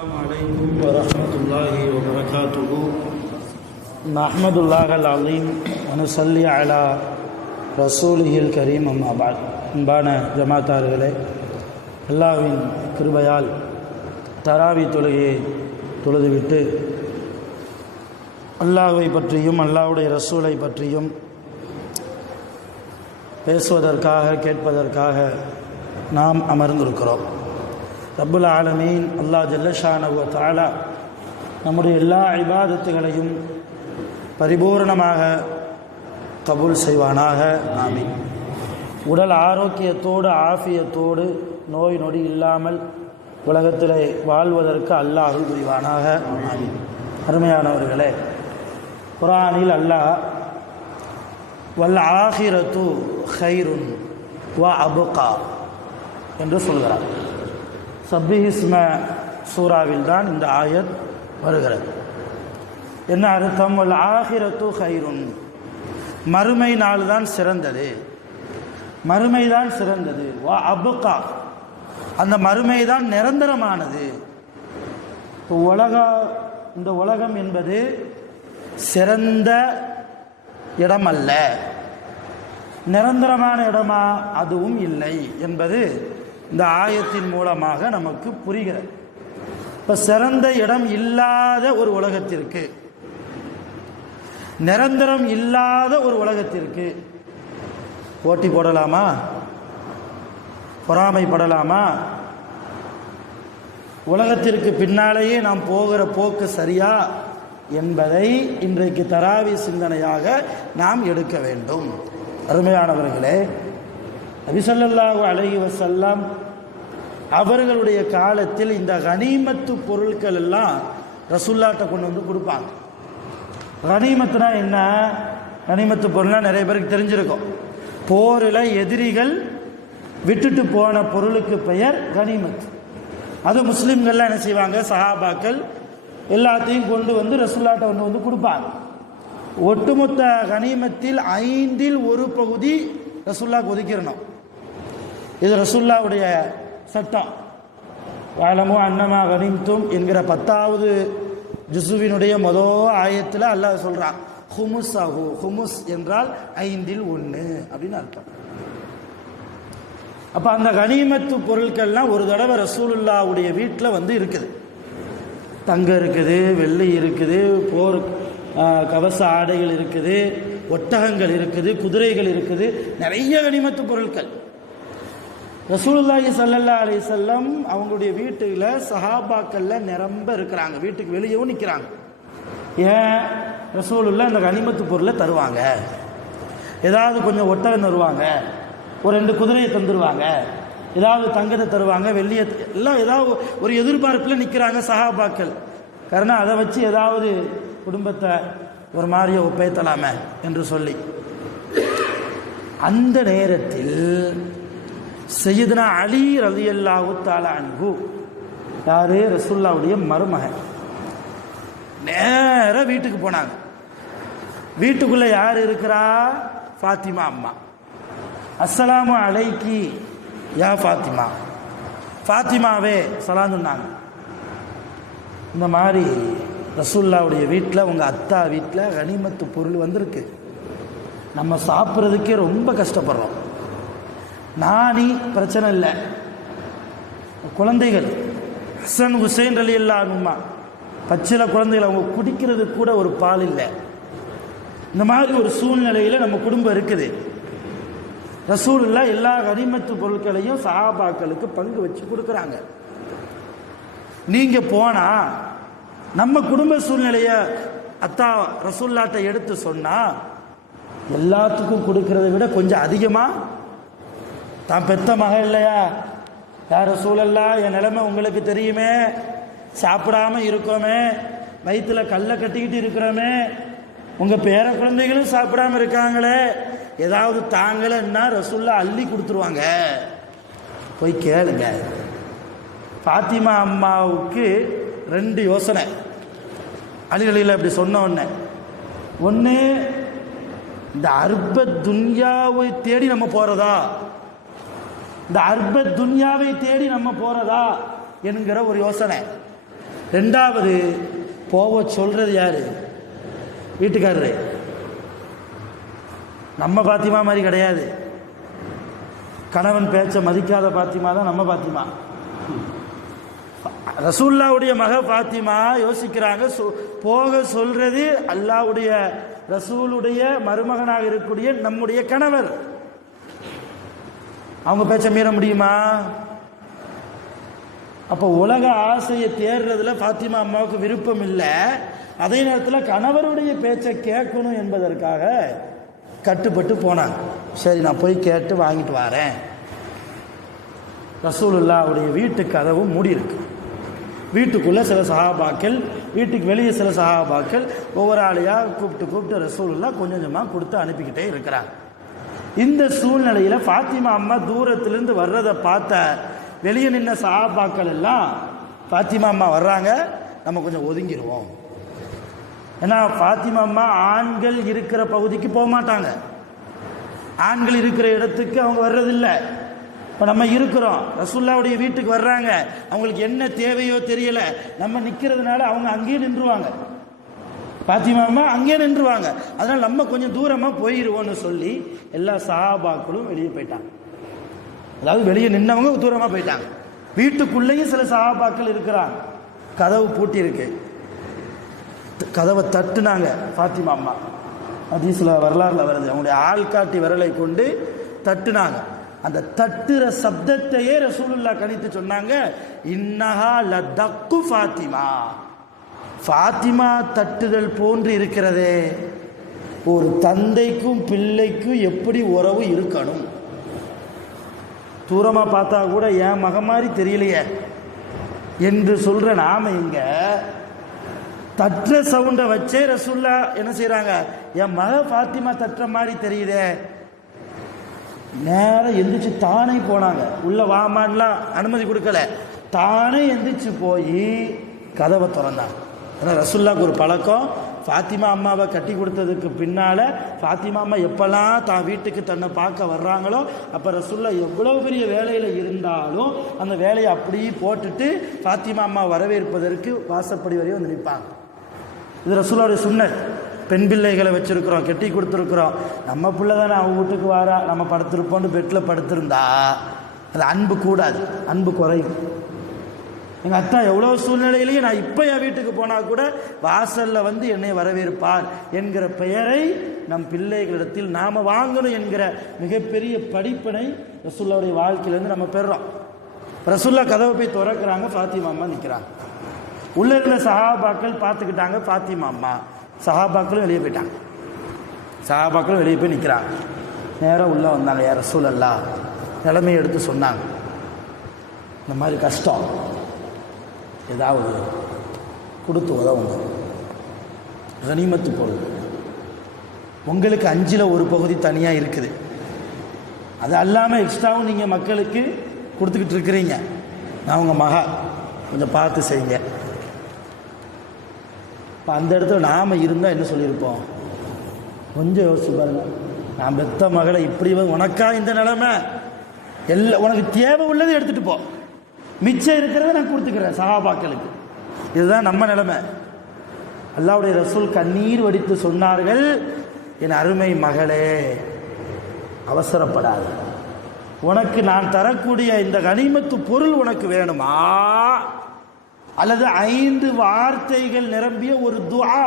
السلام عليكم ورحمة الله وبركاته. نحمد الله العظيم ونصلي على رسوله الكريم أما بعد. அன்பான ஜமாத்தார்களே, அல்லாஹ்வின் கிருபையால் தராவி தொழுகையை தொழுதுவிட்டு அல்லாஹ்வை பற்றியும் அல்லாஹ்வுடைய ரசூலை பற்றியும் பேசுவதற்காக கேட்பதற்காக நாம் அமர்ந்திருக்கிறோம். ரப்புல் ஆலமீன் அல்லாஹ் ஜல்லஷானஹு வ தஆலா நம்முடைய எல்லா இபாதத்துகளையும் பரிபூர்ணமாக கபூல் செய்வானாக. ஆமீன். உடல் ஆரோக்கியத்தோடு ஆஃபியத்தோடு நோய் நொடி இல்லாமல் உலகத்தில் வாழ்வதற்கு அல்லாஹ் அருள் புரிவானாக. ஆமீன். அருமையானவர்களே, குர்ஆனில் அல்லாஹ் வல் ஆகிரத்து ஹைருன் வ அபுகா என்று சொல்கிறார். சப்பிஹிஸ்ம சூறாவில் தான் இந்த ஆயத் வருகிறது. என்ன அர்த்தம்? வல் ஆகிரத்து ஹைருன், மறுமை நாள் தான் சிறந்தது, மறுமை தான் சிறந்தது. வா அபுகா, அந்த மறுமை தான் நிரந்தரமானது. இந்த உலகம் என்பது சிறந்த இடம் அல்ல, நிரந்தரமான இடமா அதுவும் இல்லை என்பது இந்த ஆயத்தின் மூலமாக நமக்கு புரிகிறது. இப்போ சிறந்த இடம் இல்லாத ஒரு உலகத்திற்கு, நிரந்தரம் இல்லாத ஒரு உலகத்திற்கு போட்டி போடலாமா? பொறாமைப்படலாமா? உலகத்திற்கு பின்னாலேயே நாம் போகிற போக்கு சரியா என்பதை இன்றைக்கு தராவி சிந்தனையாக நாம் எடுக்க வேண்டும். அருமையானவர்களே, நபி ஸல்லல்லாஹு அலைஹி வஸல்லம் அவர்களுடைய காலத்தில் இந்த கனீமத்து பொருட்கள் எல்லாம் ரசூலுல்லாஹ்ட்ட கொண்டு வந்து கொடுப்பாங்க. கனீமத்துனா என்ன? கனீமத்து பொருள்னா நிறைய பேருக்கு தெரிஞ்சிருக்கும். போரில் எதிரிகள் விட்டுட்டு போன பொருளுக்கு பெயர் கனீமத். அது முஸ்லீம்கள்லாம் என்ன செய்வாங்க? சஹாபாக்கள் எல்லாத்தையும் கொண்டு வந்து ரசூலுல்லாஹ்ட்ட கொண்டு வந்து கொடுப்பாங்க. ஒட்டுமொத்த கனீமத்தில் 1/5 பகுதி ரசூலுல்லாஹ்க்கு ஒதுக்கிடணும். இது ரசூலுல்லாஹ்வுடைய சட்டம். வஅலமு அன்னமா கனிம்தும் என்கிற 10வது ஜுசுவினுடைய முதல் ஆயத்தில் அல்லாஹ் சொல்றான், ஹுமுஸஹு. ஹுமுஸ் என்றால் 1/5 அப்படின்னு அர்த்தம். அப்போ அந்த கனீமத்து பொருட்கள்லாம் ஒரு தடவை ரசூலுல்லாஹ்வுடைய வீட்டில் வந்து இருக்குது. தங்கம் இருக்குது, வெள்ளி இருக்குது, போர் கவச ஆடைகள் இருக்குது, ஒட்டகங்கள் இருக்குது, குதிரைகள் இருக்குது, நிறைய கனிமத்து பொருட்கள். ரசூலுல்லாஹி ஸல்லல்லாஹு அலைஹி வஸல்லம் அவங்களுடைய வீட்டில் சஹாபாக்கள்ல நிரம்ப இருக்கிறாங்க, வீட்டுக்கு வெளியவும் நிற்கிறாங்க. ஏன்? ரசூலுல்லாஹ் இந்த கனிமத்து பொருளை தருவாங்க, ஏதாவது கொஞ்சம் ஒட்டகம் தருவாங்க, ஒரு 2 குதிரையை தந்துடுவாங்க, ஏதாவது தங்கத்தை தருவாங்க, வெள்ளியை எல்லாம் ஏதாவது ஒரு எதிர்பார்ப்பில் நிற்கிறாங்க சஹாபாக்கள். காரணம் அதை வச்சு ஏதாவது குடும்பத்தை ஒரு மாதிரியை ஒப்பேத்தலாமே என்று சொல்லி. அந்த நேரத்தில் சையதுனா அலி ரலியல்லாஹு தஆலா அன்ஹு, யாரு? ரசூலுல்லாஹ்வுடைய மருமகன், நேர வீட்டுக்கு போனாங்க. வீட்டுக்குள்ள யார் இருக்கிறா? ஃபாத்திமா அம்மா. அஸ்ஸலாமு அலைக்கி யா ஃபாத்திமா, ஃபாத்திமாவே சலாம் சொன்னாங்க. இந்த மாதிரி ரசூலுல்லாஹ்வுடைய வீட்டில், உங்கள் அத்தா வீட்டில் கனிமத்து பொருள் வந்திருக்கு, நம்ம சாப்பிட்றதுக்கே ரொம்ப கஷ்டப்படுறோம். நானி பிரச்சனை இல்லை, குழந்தைகள் ஹசன் ஹுசைன் ரலியல்லாஹு அன்ஹுமா பச்சில குழந்தைகள், அவங்க குடிக்கிறது கூட ஒரு பால் இல்லை. இந்த மாதிரி ஒரு சூழ்நிலையில் நம்ம குடும்பம் இருக்குது. ரசூலுல்லாஹ் எல்லா கனிமத்து பொருட்களையும் சஹாபாக்களுக்கு பங்கு வச்சு கொடுக்குறாங்க. நீங்கள் போனால் நம்ம குடும்ப சூழ்நிலையை அத்தா ரசூலுல்லாஹ்ட்ட எடுத்து சொன்னால் எல்லாத்துக்கும் கொடுக்கறத விட கொஞ்சம் அதிகமாக, தான் பெத்த மகன் இல்லையா, யார் ரசூலல்லாஹ், என் நிலைமை உங்களுக்கு தெரியுமே, சாப்பிடாம இருக்கோமே, வயிற்றில் கல்லை கட்டிக்கிட்டு இருக்கிறோமே, உங்கள் பேர குழந்தைகளும் சாப்பிடாம இருக்காங்களே, ஏதாவது தாங்களன்னா ரசூலுல்லாஹ் அள்ளி கொடுத்துருவாங்க, போய் கேளுங்க. ஃபாத்திமா அம்மாவுக்கு 2 யோசனை அலிகளில் அப்படி சொன்ன உடனே. ஒன்று, இந்த அர்ப துன்யாவை தேடி நம்ம போகிறதா, இந்த அர்ப துன்யாவை தேடி நம்ம போகிறதா என்கிற ஒரு யோசனை. ரெண்டாவது போக சொல்றது யாரு? வீட்டுக்காரரு. நம்ம பாத்திமா மாதிரி கிடையாது. கணவன் பேச்ச மதிக்காத பாத்திமா தான் நம்ம பாத்திமா. ரசூலுல்லாவுடைய மக பாத்திமா யோசிக்கிறாங்க, போக சொல்றது அல்லாஹ்வுடைய ரசூலுடைய மருமகனாக இருக்கக்கூடிய நம்முடைய கணவர். அவங்க பேச்ச மீற முடியுமா? அப்போ உலக ஆசையை தேடுறதுல பாத்திமா அம்மாவுக்கு விருப்பம் இல்லை. அதே நேரத்தில் கணவருடைய பேச்சை கேட்கணும் என்பதற்காக கட்டுப்பட்டு போனாங்க. சரி, நான் போய் கேட்டு வாங்கிட்டு வரேன். ரசூலுல்லாவுடைய வீட்டு கதவு மூடி இருக்கு. வீட்டுக்குள்ளே சில சஹாபாக்கள், வீட்டுக்கு வெளியே சில சஹாபாக்கள் ஒவ்வொரு ஆளையாக கூப்பிட்டு ரசூலுல்லா கொஞ்சம் கொஞ்சமாக கொடுத்து அனுப்பிக்கிட்டே இருக்கிறாங்க. இந்த சூழ்நிலையில் ஃபாத்திமா அம்மா தூரத்திலிருந்து வர்றதை பார்த்த வெளியே நின்ன சஹாபாக்கள் எல்லாம், ஃபாத்திமா அம்மா வர்றாங்க, நம்ம கொஞ்சம் ஒதுங்கிடுவோம். ஏன்னா ஃபாத்திமா அம்மா ஆண்கள் இருக்கிற பகுதிக்கு போக மாட்டாங்க, ஆண்கள் இருக்கிற இடத்துக்கு அவங்க வர்றதில்லை. இப்போ நம்ம இருக்கிறோம், ரசூலுல்லாவுடைய வீட்டுக்கு வர்றாங்க, அவங்களுக்கு என்ன தேவையோ தெரியல, நம்ம நிற்கிறதுனால அவங்க அங்கேயே நின்றுவாங்க, ஃபாத்திமா அம்மா அங்கேயே நின்றுவாங்க. அதனால் நம்ம கொஞ்சம் தூரமாக போயிடுவோன்னு சொல்லி எல்லா சஹாபாக்களும் வெளியே போயிட்டாங்க. அதாவது வெளியே நின்னவங்க தூரமாக போயிட்டாங்க. வீட்டுக்குள்ளேயும் சில சஹாபாக்கள் இருக்கிறாங்க. கதவு பூட்டி இருக்கு. கதவை தட்டுனாங்க ஃபாத்திமா அம்மா. ஹதீஸ்ல வரலாறுல வருது, அவங்களுடைய ஆள்காட்டி விரலை கொண்டு தட்டுனாங்க. அந்த தட்டுற சப்தத்தையே ரசூலுல்லாஹ் கணித்து சொன்னாங்க, இன்னஹா லதக்கு ஃபாத்திமா. ஃபாத்திமா தட்டுதல் போன்று இருக்கிறதே. ஒரு தந்தைக்கும் பிள்ளைக்கும் எப்படி உறவு இருக்கணும், தூரமா பார்த்தா கூட என் மக மாதிரி தெரியலையே என்று சொல்ற நாம இங்க தட்டுற சவுண்டை வச்சே ரசூலுல்லா என்ன செய்யறாங்க, என் மக ஃபாத்திமா தட்டுற மாதிரி தெரியுதே. நேரம் எந்திரிச்சு தானே போனாங்க. உள்ள வாமான்லாம் அனுமதி கொடுக்கல, தானே எந்திரிச்சு போய் கதவை திறந்தாங்க. ஏன்னா ரசூலுல்லாவுக்கு ஒரு பழக்கம், ஃபாத்திமா அம்மாவை கட்டி கொடுத்ததுக்கு பின்னால் ஃபாத்திமா அம்மா எப்போல்லாம் தான் வீட்டுக்கு தன்னை பார்க்க வர்றாங்களோ அப்போ ரசூலுல்லாஹ் எவ்வளோ பெரிய வேலையில் இருந்தாலும் அந்த வேலையை அப்படியே போட்டுட்டு ஃபாத்திமா அம்மா வரவேற்பதற்கு வாசப்படி வரையும் வந்து நிற்பாங்க. இது ரசூலுல்லாஹ்வுடைய சுன்னத். பெண் பிள்ளைகளை வச்சுருக்குறோம், கட்டி கொடுத்துருக்குறோம், நம்ம பிள்ளை தானே அவங்க வீட்டுக்கு வாரா, நம்ம படுத்திருப்போன்னு பெட்டில் படுத்திருந்தா அது அன்பு கூடாது, அன்பு குறையும். எங்கள் அத்தா எவ்வளோ சூழ்நிலையிலையும் நான் இப்போ என் வீட்டுக்கு போனால் கூட வாசலில் வந்து என்னை வரவேற்பார் என்கிற பெயரை நம் பிள்ளைகளிடத்தில் நாம் வாங்கணும் என்கிற மிகப்பெரிய படிப்பினை ரசூலுல்லாஹ்வுடைய வாழ்க்கையிலேருந்து நம்ம பெறுறோம். ரசூலுல்லாஹ் கதவை போய் திறக்கிறாங்க, ஃபாத்திமா அம்மா நிற்கிறாங்க. உள்ளே இருந்த சஹாபாக்கள் பார்த்துக்கிட்டாங்க, ஃபாத்திமா அம்மா. சஹாபாக்களும் வெளியே போயிட்டாங்க, சஹாபாக்களும் வெளியே போய் நிற்கிறாங்க. நேராக உள்ளே வந்தாங்க. யா ரசூலல்லாஹ் நிலைமையை எடுத்து சொன்னாங்க, இந்த மாதிரி கஷ்டம், ஏதாவது கொடுத்து உதவுங்க, கனிமத்து பொருள் உங்களுக்கு 5ல் 1 பகுதி தனியாக இருக்குது, அது அல்லாமல் எக்ஸ்ட்ராவும் நீங்கள் மக்களுக்கு கொடுத்துக்கிட்டு இருக்கிறீங்க, நான் உங்கள் மகா கொஞ்சம் பார்த்து செய்யுங்க. இப்போ அந்த இடத்துல நாம் இருந்தால் என்ன சொல்லியிருப்போம், கொஞ்சம் யோசிச்சு பாருங்க. நான் பெத்த மகளை இப்படி உனக்கா இந்த நிலைமை, எல்லாம் உனக்கு தேவை உள்ளதை எடுத்துகிட்டு போ, மிச்சம் இருக்கிறத நான் கொடுத்துக்கிறேன் சஹாபாக்களுக்கு. இதுதான் நம்ம நிலைமை. அல்லாஹ்வுடைய ரசூல் கண்ணீர் வடித்து சொன்னார்கள், என் அருமை மகளே அவசரப்படாது, உனக்கு நான் தரக்கூடிய இந்த கனிமத்து பொருள் உனக்கு வேணுமா, அல்லது 5 வார்த்தைகள் நிரம்பிய ஒரு துஆ,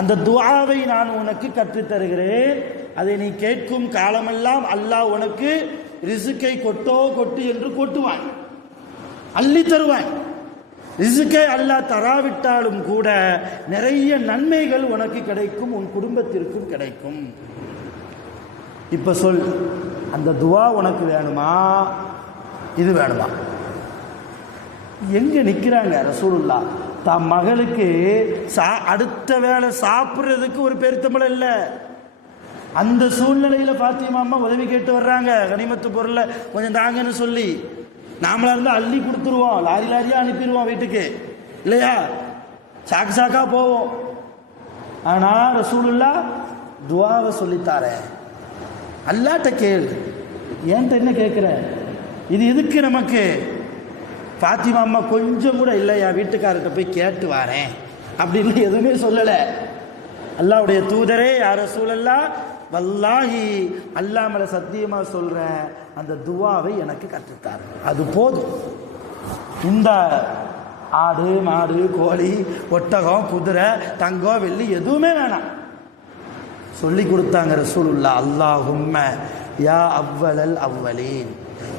அந்த துஆவை நான் உனக்கு கற்றுத்தருகிறேன், அதை நீ கேட்கும் காலமெல்லாம் அல்லாஹ் உனக்கு ரிசுக்கை கொட்டு என்று கொட்டுவான், அள்ளி தருவான். ரிசுக்கை அல்லாஹ் தராவிட்டாலும் கூட நிறைய நன்மைகள் உனக்கு கிடைக்கும், உன் குடும்பத்திற்கும் கிடைக்கும். இப்ப சொல், அந்த துஆ உனக்கு வேணுமா, இது வேணுமா? எங்க நிக்கிறாங்க ரசூலுல்லாஹ், தான் மகளுக்கு அடுத்த வேளை சாப்பிட்றதுக்கு ஒரு பெருத்தம்பளம் இல்லை. அந்த சூழ்நிலையில் ஃபாத்திமா அம்மா உதவி கேட்டு வர்றாங்க, கனிமத்து பொருளை கொஞ்சம் தாங்கன்னு சொல்லி. நாமளா இருந்தால் அள்ளி கொடுத்துருவோம், லாரி லாரியாக அனுப்பிடுவோம் வீட்டுக்கு, இல்லையா, சாக்கு சாக்கா போவோம். ஆனால் ரசூலுல்லாஹ் துஆவை சொல்லித்தாரேன், அல்லாஹ்ட்ட கேளு, ஏன்ட்ட என்ன கேட்குற, இது எதுக்கு நமக்கு? ஃபாத்திமா அம்மா கொஞ்சம் கூட இல்லை, என் வீட்டுக்காரர்கிட்ட போய் கேட்டு வரேன் அப்படின்னு எதுவுமே சொல்லலை. அல்லாஹ்வுடைய தூதரே யா ரசூலல்லாஹ், வல்லாஹி அல்லாஹ் மேல சத்தியமா சொல்றேன், அந்த துவாவை எனக்கு கற்றுத்தார், அது போதும். இந்த ஆடு மாடு கோழி ஒட்டகம் குதிரை தங்கம் வெள்ளி எதுவுமே வேணாம், சொல்லி கொடுத்தாங்க ரசூலுல்லாஹ். அல்லாஹும்ம யா அவ்வலல் அவ்வலீன்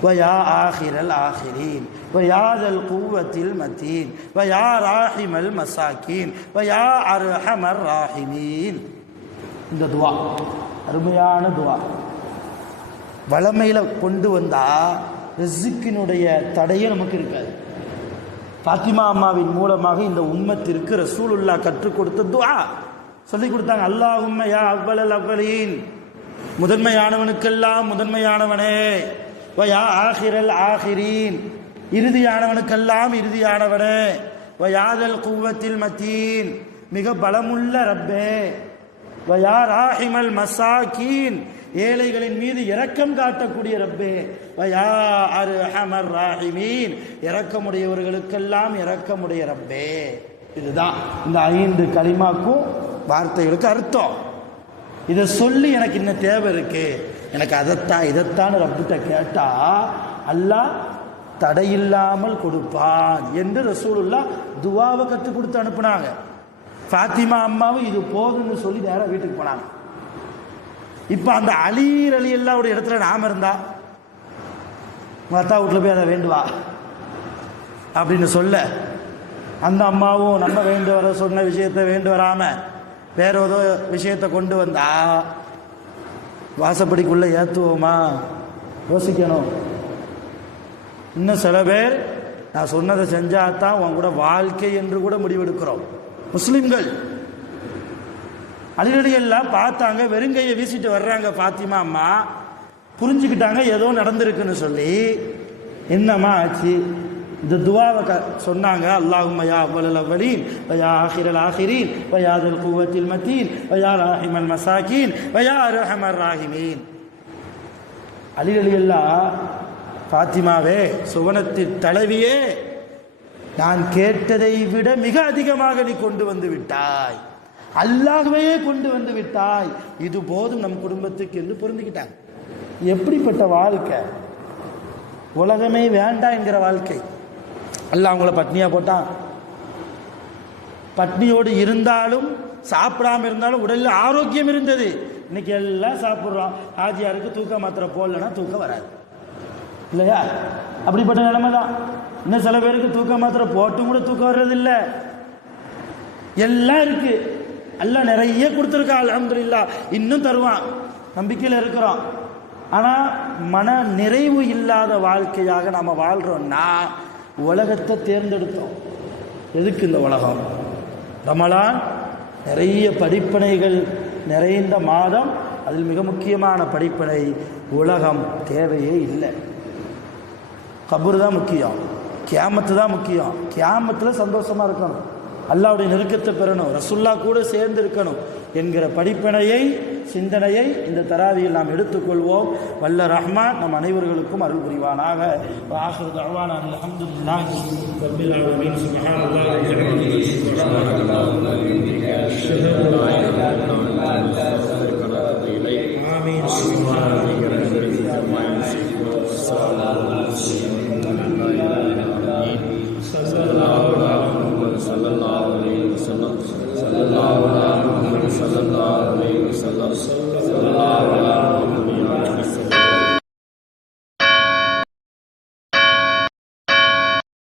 ويا آخر الآخرين ويا ذا القوة المتين ويا راحم المساكين ويا أرحم الراحمين. இந்த துவா அருமையான துவா. வளமையில் கொண்டு வந்தா ரிஸ்கினுடைய தடையே நமக்கு இருக்காது. ஃபாத்திமா அம்மாவின் மூலமாக இந்த உம்மத்திற்கு ரசூலுல்லாஹ் கற்றுக் கொடுத்த துவா சொல்லி கொடுத்தாங்க. அல்லாஹும்ம யா அவ்வலல் அவ்வலீன், முதன்மையானவனுக்கெல்லாம் முதன்மையானவனே, வயா ஆஹிரல் ஆஹிரீன், இறுதியானவனுக்கெல்லாம் இறுதியானவனே, வயாதல் குவத்தில் மத்தீன், மிக பலமுள்ள ரப்பே, வயா ராஹிமல் மசாக்கீன், ஏழைகளின் மீது இரக்கம் காட்டக்கூடிய ரப்பே, வயா அர்ஹமர் ராஹிமீன், இரக்கமுடையவர்களுக்கெல்லாம் இரக்கமுடைய ரப்பே. இதுதான் இந்த 5 கலிமாக்கும் வார்த்தைகளுக்கு அர்த்தம். இதை சொல்லி எனக்கு இன்னும் தேவை இருக்கு, எனக்கு அதைத்தான் இதைத்தான் ரப்பிட்ட கேட்டா அல்லாஹ் தடையில்லாமல் கொடுப்பான் என்று ரசூலுல்லாஹ் துவாவை கற்றுக் கொடுத்து அனுப்புனாங்க. ஃபாத்திமா அம்மாவும் இது போதுன்னு சொல்லி நேராக வீட்டுக்கு போனாங்க. இப்போ அந்த அலி ரலியல்லாஹு இடத்துல நாம இருந்தா உங்க அத்தா வீட்டில் போய் அதை வேண்டுவா அப்படின்னு சொல்ல, அந்த அம்மாவும் நம்ம வேண்டு வர சொன்ன விஷயத்தை வேண்டு வராம வேற ஏதோ விஷயத்தை கொண்டு வந்தா வாசப்படிக்குள்ளே ஏற்றுவோமா? யோசிக்கணும். இன்னும் சில பேர் நான் சொன்னதை செஞ்சாதான் உன் கூட வாழ்க்கை என்று கூட முடிவெடுக்கிறோம். முஸ்லிம்கள் அலிரலியெல்லாம் பார்த்தாங்க, வெறுங்கையை வீசிட்டு வர்றாங்க. ஃபாத்திமா அம்மா புரிஞ்சுக்கிட்டாங்க ஏதோ நடந்திருக்குன்னு சொல்லி. என்னம்மா ஆச்சு? இந்த துவாவை சொன்னாங்க. அல்லாஹும்ம யா அவ்வலல் அவ்வலீன் வயா ஆஹிரல் ஆஹிரீன் வயா தல் குவத்தில் மத்தீன் வயா ராஹிமல் மசாக்கீன் வயா அர்ஹமர் ராஹிமீன். அலி ரலியல்லாஹ், ஃபாத்திமாவே, சுவனத்தின் தலைவியே, நான் கேட்டதை விட மிக அதிகமாக நீ கொண்டு வந்து விட்டாய், அல்லாஹ்வே கொண்டு வந்து விட்டாய், இது போதும் நம் குடும்பத்துக்கு என்று பொருந்திக்கிட்டாங்க. எப்படிப்பட்ட வாழ்க்கை! உலகமே வேண்டாம் என்கிற வாழ்க்கை. அல்லாஹ் அவங்கள பட்னியா போட்டான். பட்னியோடு இருந்தாலும் சாப்பிடாம இருந்தாலும் உடலில் ஆரோக்கியம் இருந்தது. இன்னைக்கு எல்லாம் சாப்பிட்றோம். ஹாஜியாருக்கு தூக்க மாத்திரை போடலன்னா தூக்கம் வராது இல்லையா? அப்படிப்பட்ட நிலைமை தான். இன்னும் சில பேருக்கு தூக்க மாத்திரை போட்டும் கூட தூக்கம் வர்றதில்லை. எல்லாம் இருக்கு, எல்லாம் நிறைய கொடுத்துருக்கா, அல்ஹம்துலில்லாஹ், இன்னும் தருவான், நம்பிக்கையில் இருக்கிறோம். ஆனால் மன நிறைவு இல்லாத வாழ்க்கையாக நாம் வாழ்கிறோம்னா உலகத்தை தேர்ந்தெடுத்தோம். எதுக்கு இந்த உலகம்? ரமலான் நிறைய படிப்பினைகள் நிறைந்த மாதம். அதில் மிக முக்கியமான படிப்பினை, உலகம் தேவையே இல்லை. கபூர் தான் முக்கியம், கியாமத்து தான் முக்கியம். கியாமத்தில் சந்தோஷமாக இருக்கணும், அல்லாஹ்வுடைய நெருக்கத்தை பெறணும், ரசுல்லா கூட சேர்ந்து இருக்கணும் என்கிற படிப்பினையை, சிந்தனையை இந்த தராவியில் நாம் எடுத்துக்கொள்வோம். வல்ல ரஹ்மான் நம் அனைவர்களுக்கும் அருள் புரிவானாக. ஆகிரு தஅவானா அல்ஹம்துலில்லாஹி ரப்பில் ஆலமீன். சுப்ஹானல்லாஹி வ பிஹம்திஹி, சுப்ஹானல்லாஹி வ பிஹம்திஹி, அஷ்ஹது அன் லா இலாஹா இல்லல்லாஹ் ஆமீன். சுப்ஹானல்லாஹி வ பிஹம்திஹி, அம்மா யுஸிஃபூன், ஸல்லல்லாஹு அலைஹி வஸல்லம், லா இலாஹா இல்லல்லாஹ், ஸல்லல்லாஹு அலைஹி வஸல்லம்.